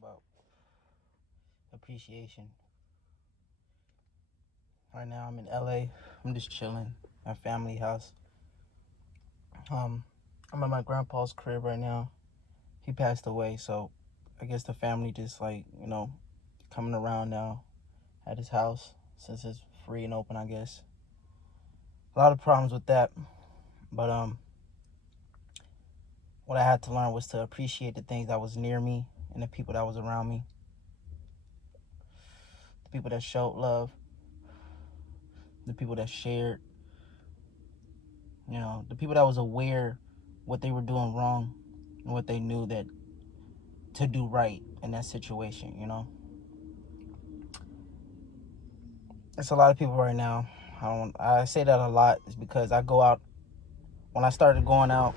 about appreciation. Right now I'm in LA. I'm just chilling at family house. Um, I'm at my grandpa's crib right now. He passed away, so I guess the family just coming around now at his house since it's free and open, I guess. A lot of problems with that, but what I had to learn was to appreciate the things that was near me and the people that was around me. The people that showed love, the people that shared, the people that was aware what they were doing wrong and what they knew that to do right in that situation. It's a lot of people right now. I say that a lot is because I go out. When I started going out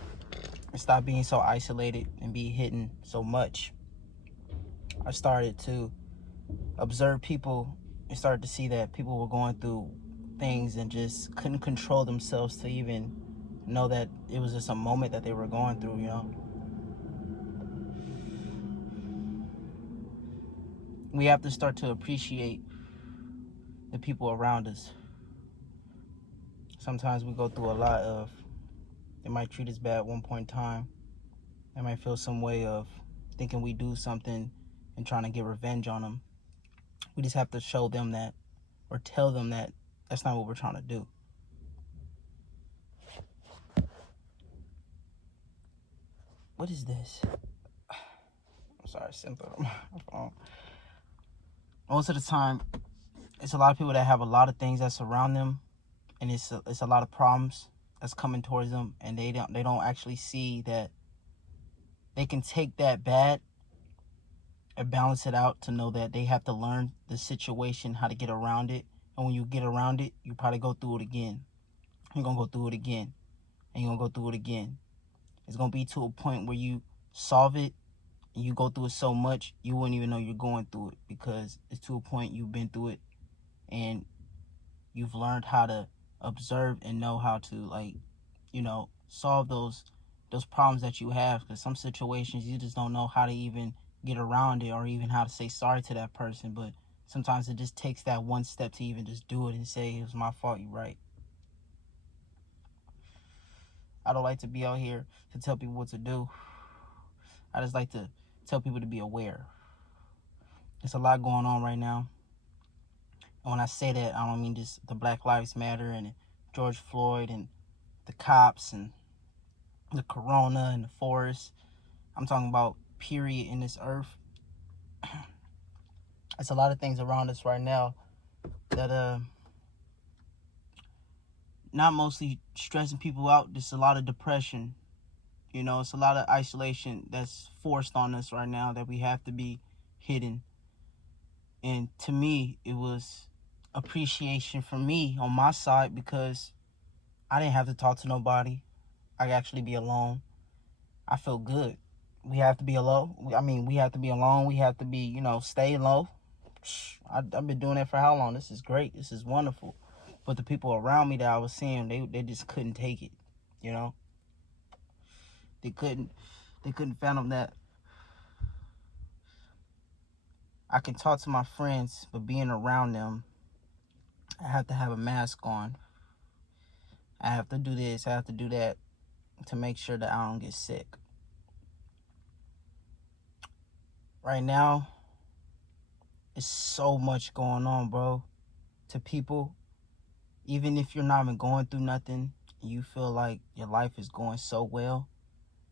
and stopped being so isolated and be hidden so much, I started to observe people and started to see that people were going through things and just couldn't control themselves to even know that it was just a moment that they were going through. We have to start to appreciate the people around us. Sometimes we go through a lot of, they might treat us bad at one point in time. They might feel some way of thinking we do something and trying to get revenge on them. We just have to show them that, or tell them that that's not what we're trying to do. What is this? I'm sorry, something on my phone. Most of the time, it's a lot of people that have a lot of things that surround them, and it's a lot of problems that's coming towards them, and they don't actually see that they can take that bad and balance it out to know that they have to learn the situation, how to get around it. And when you get around it, you probably go through it again. You're going to go through it again. And you're going to go through it again. It's going to be to a point where you solve it and you go through it so much, you wouldn't even know you're going through it because it's to a point you've been through it and you've learned how to observe and know how to, solve those problems that you have. Because some situations you just don't know how to even get around it or even how to say sorry to that person. But sometimes it just takes that one step to even just do it and say, it was my fault, you're right. I don't like to be out here to tell people what to do. I just like to tell people to be aware. There's a lot going on right now. And when I say that, I don't mean just the Black Lives Matter and George Floyd and the cops and the corona and the forest. I'm talking about period in this earth. It's a lot of things around us right now that not mostly stressing people out. There's a lot of depression. It's a lot of isolation that's forced on us right now that we have to be hidden. And to me, it was appreciation for me on my side because I didn't have to talk to nobody. I could actually be alone. I feel good. We have to be alone. We have to be alone. We have to be, stay low. I've been doing that for how long? This is great. This is wonderful. But the people around me that I was seeing, they just couldn't take it. They couldn't fathom that I can talk to my friends, but being around them, I have to have a mask on. I have to do this. I have to do that to make sure that I don't get sick. Right now, it's so much going on, bro. To people, even if you're not even going through nothing, you feel like your life is going so well,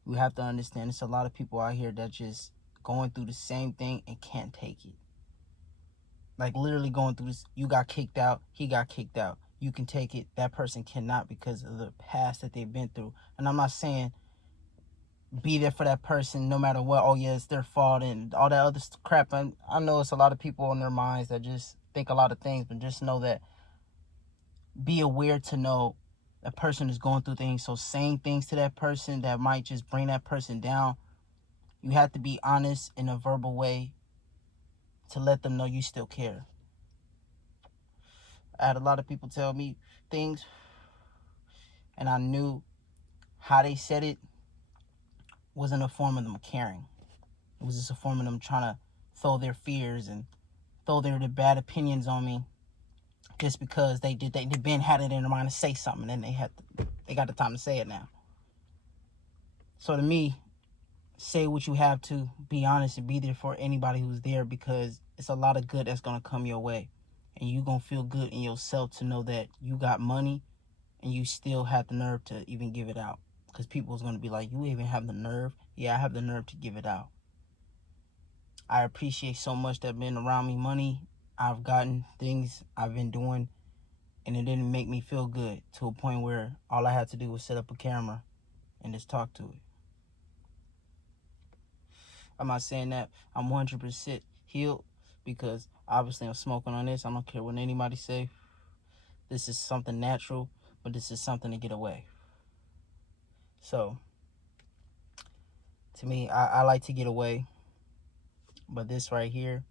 you have to understand there's a lot of people out here that just going through the same thing and can't take it. Like literally going through this, you got kicked out, he got kicked out. You can take it, that person cannot because of the past that they've been through. And I'm not saying be there for that person no matter what. Oh yeah, it's their fault and all that other crap. I know it's a lot of people in their minds that just think a lot of things, but just know that, be aware to know a person is going through things. So saying things to that person that might just bring that person down, you have to be honest in a verbal way to let them know you still care. I had a lot of people tell me things and I knew how they said it wasn't a form of them caring. It was just a form of them trying to throw their fears and throw their bad opinions on me just because they been had it in their mind to say something, and they got the time to say it now. So to me, say what you have to, be honest, and be there for anybody who's there, because it's a lot of good that's going to come your way. And you're going to feel good in yourself to know that you got money and you still have the nerve to even give it out. Because people's going to be like, you even have the nerve? Yeah, I have the nerve to give it out. I appreciate so much that been around me. Money, I've gotten, things I've been doing, and it didn't make me feel good, to a point where all I had to do was set up a camera and just talk to it. I'm not saying that I'm 100% healed, because obviously I'm smoking on this. I don't care what anybody say. This is something natural, but this is something to get away. So, to me, I like to get away. But this right here,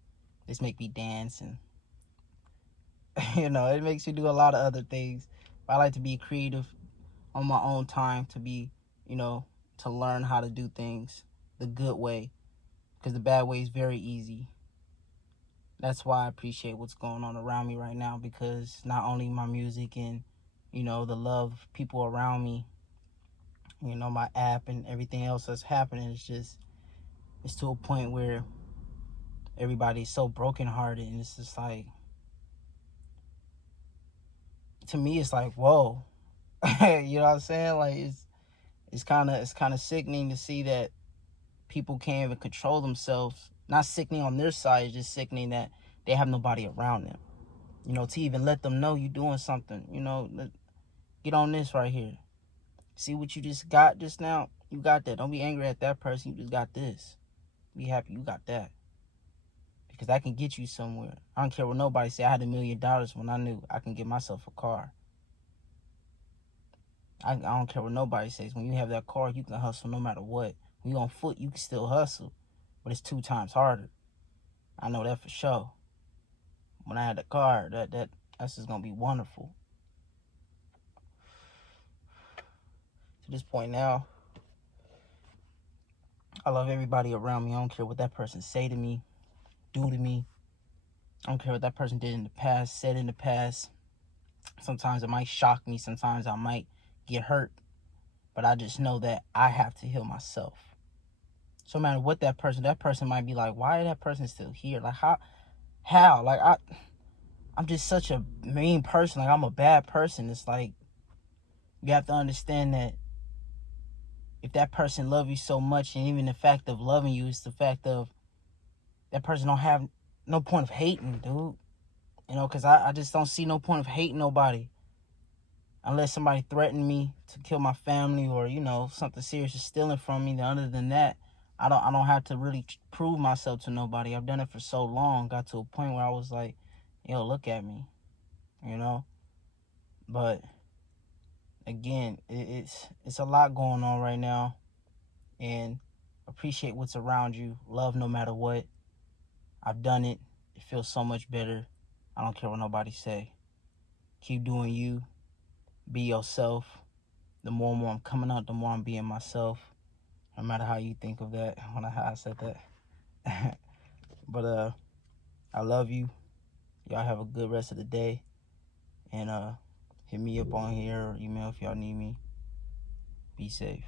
this make me dance, and it makes me do a lot of other things. But I like to be creative on my own time, to be, to learn how to do things the good way, because the bad way is very easy. That's why I appreciate what's going on around me right now, because not only my music and, the love people around me, my app and everything else that's happening, it's to a point where everybody's so brokenhearted, and it's just like, to me, it's like, whoa. You know what I'm saying? Like, it's kind of sickening to see that people can't even control themselves. Not sickening on their side, it's just sickening that they have nobody around them. To even let them know you're doing something. Get on this right here. See what you just got just now? You got that. Don't be angry at that person. You just got this. Be happy you got that. Because that can get you somewhere. I don't care what nobody say. I had $1 million when I knew I can get myself a car. I don't care what nobody says. When you have that car, you can hustle no matter what. When you on foot, you can still hustle. But it's 2 times harder. I know that for sure. When I had the car, that's just going to be wonderful. To this point now, I love everybody around me. I don't care what that person say to me, do to me. I don't care what that person did in the past, said in the past. Sometimes it might shock me. Sometimes I might get hurt. But I just know that I have to heal myself. So no matter what that person might be like, why is that person still here? Like, how? Like, I'm just such a mean person. Like, I'm a bad person. It's like, you have to understand that if that person loves you so much, and even the fact of loving you is the fact of that person don't have no point of hating, dude. Because I just don't see no point of hating nobody. Unless somebody threatened me to kill my family, or, something serious is stealing from me. Other than that, I don't have to really prove myself to nobody. I've done it for so long. Got to a point where I was like, yo, look at me. But again, it's a lot going on right now. And appreciate what's around you. Love no matter what. I've done it. It feels so much better. I don't care what nobody say. Keep doing you. Be yourself. The more and more I'm coming out, the more I'm being myself. No matter how you think of that, I don't know how I said that. But I love you. Y'all have a good rest of the day. And hit me up on here or email if y'all need me. Be safe.